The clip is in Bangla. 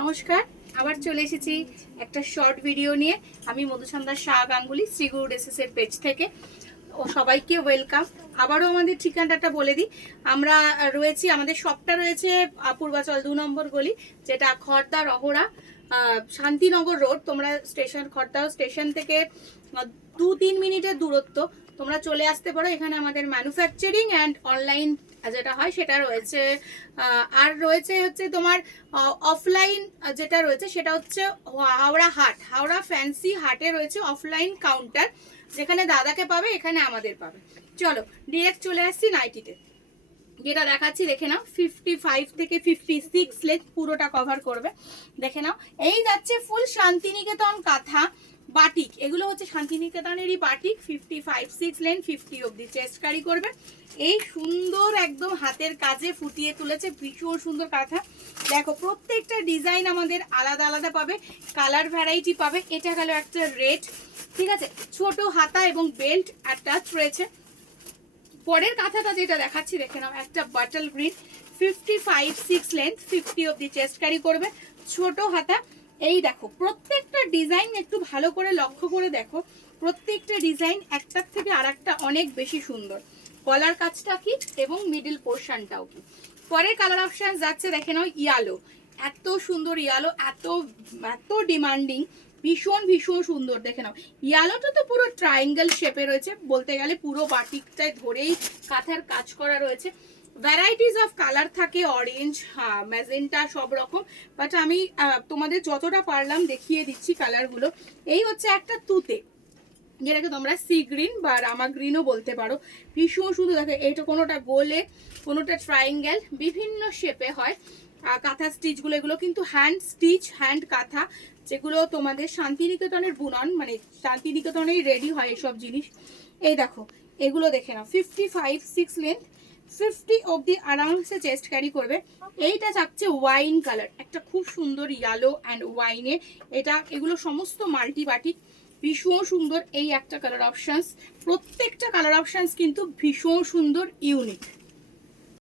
নমস্কার, আবার চলে এসেছি একটা শর্ট ভিডিও নিয়ে। আমি মধুসন্ধ্যা শাহ গাঙ্গুলি, শ্রীগুরু ড্রেসেস এর পেজ থেকে। ও সবাইকে ওয়েলকাম। আবারও আমাদের ঠিকানাটা বলে দিই। আমরা রয়েছি, আমাদের শপটা রয়েছে পূর্বাচল 2 নম্বর গলি, যেটা খড়দা রহড়া শান্তিনগর রোড। তোমরা খড়দা স্টেশন থেকে 2-3 মিনিটের দূরত্ব। তোমরা চলে আসতে পারো। এখানে আমাদের ম্যানুফ্যাকচারিং অ্যান্ড অনলাইন যেটা হয় সেটা রয়েছে। আর রয়েছে হচ্ছে তোমার অফলাইন যেটা রয়েছে সেটা হচ্ছে হাওড়া ফ্যান্সি হাটে রয়েছে অফলাইন কাউন্টার, যেখানে দাদাকে পাবে, এখানে আমাদের পাবে। চলো ডিরেক্ট চলে আসছি নাইটিতে। যেটা দেখাচ্ছি দেখে নাও, 55 থেকে 56 লেন্থ পুরোটা কভার করবে। দেখে নাও, এই যাচ্ছে ফুল শান্তিনিকেতন কাঁথা বাটিক। এগুলো হচ্ছে শান্তিনিকেতনেরই বাটিক। 55-6 লেন্থ, 50 অব্দি চেস্ট ক্যারি করবে। এই সুন্দর একদম হাতের কাজে ফুটিয়ে তুলেছে, ভীষণ সুন্দর কাঁথা। দেখো প্রত্যেকটা ডিজাইন আমাদের আলাদা আলাদা পাবে, কালার ভ্যারাইটি পাবে। এটা গেল একটা রেড, ঠিক আছে, ছোট হাতা এবং বেল্ট অ্যাটাচ রয়েছে। পরের কাঁথাটা যেটা দেখাচ্ছি দেখে নাও, একটা বাটল গ্রিন, 55-6 লেন্থ, 50 অব্দি চেস্ট ক্যারি করবে, ছোট হাতা। এই দেখো প্রত্যেকটা ডিজাইন একটু ভালো করে লক্ষ্য করে দেখো, প্রত্যেকটা ডিজাইন একটার থেকে আরেকটা অনেক বেশি সুন্দর। গলার কাজটা কি এবং মিডল পোর্শনটাও কি। পরের কালার অপশন যাচ্ছে দেখে নাও, ইয়ালো। এত সুন্দর ইয়ালো, এত এত ডিমান্ডিং, ভীষণ ভীষণ সুন্দর। দেখে নাও, ইয়ালোটা তো পুরো ট্রায়াঙ্গেল শেপে রয়েছে, বলতে গেলে পুরো বাটিকটায় ধরেই কাঁথার কাজ করা রয়েছে। ভ্যারাইটিস অফ কালার থাকে, অরেঞ্জ, ম্যাজেন্টা, সব রকম। বাট আমি তোমাদের যতটা পারলাম দেখিয়ে দিচ্ছি কালারগুলো। এই হচ্ছে একটা তুতে, যেটাকে তোমরা সি গ্রিন বা রামা গ্রিনও বলতে পারো। ভীষণ সুন্দর। দেখো এইটা কোনোটা গোলে, কোনোটা ট্রায়াঙ্গেল, বিভিন্ন শেপে হয় কাঁথা স্টিচগুলো। এগুলো কিন্তু হ্যান্ড স্টিচ, হ্যান্ড কাঁথা, যেগুলো তোমাদের শান্তিনিকেতনের বুনন, মানে শান্তিনিকেতনেই রেডি হয় এসব জিনিস। এই দেখো এগুলো দেখে নাও, 55-6 লেন্থ, 50 অব্দি আরামসে চেস্ট ক্যারি করবে। এইটা চাচ্ছে ওয়াইন কালার, একটা খুব সুন্দর ইয়েলো অ্যান্ড ওয়াইনে। এগুলো সমস্ত মাল্টি বাটিক, ভীষণ সুন্দর। এই একটা কালার অপশানস, প্রত্যেকটা কালার অপশানস কিন্তু ভীষণ সুন্দর, ইউনিক।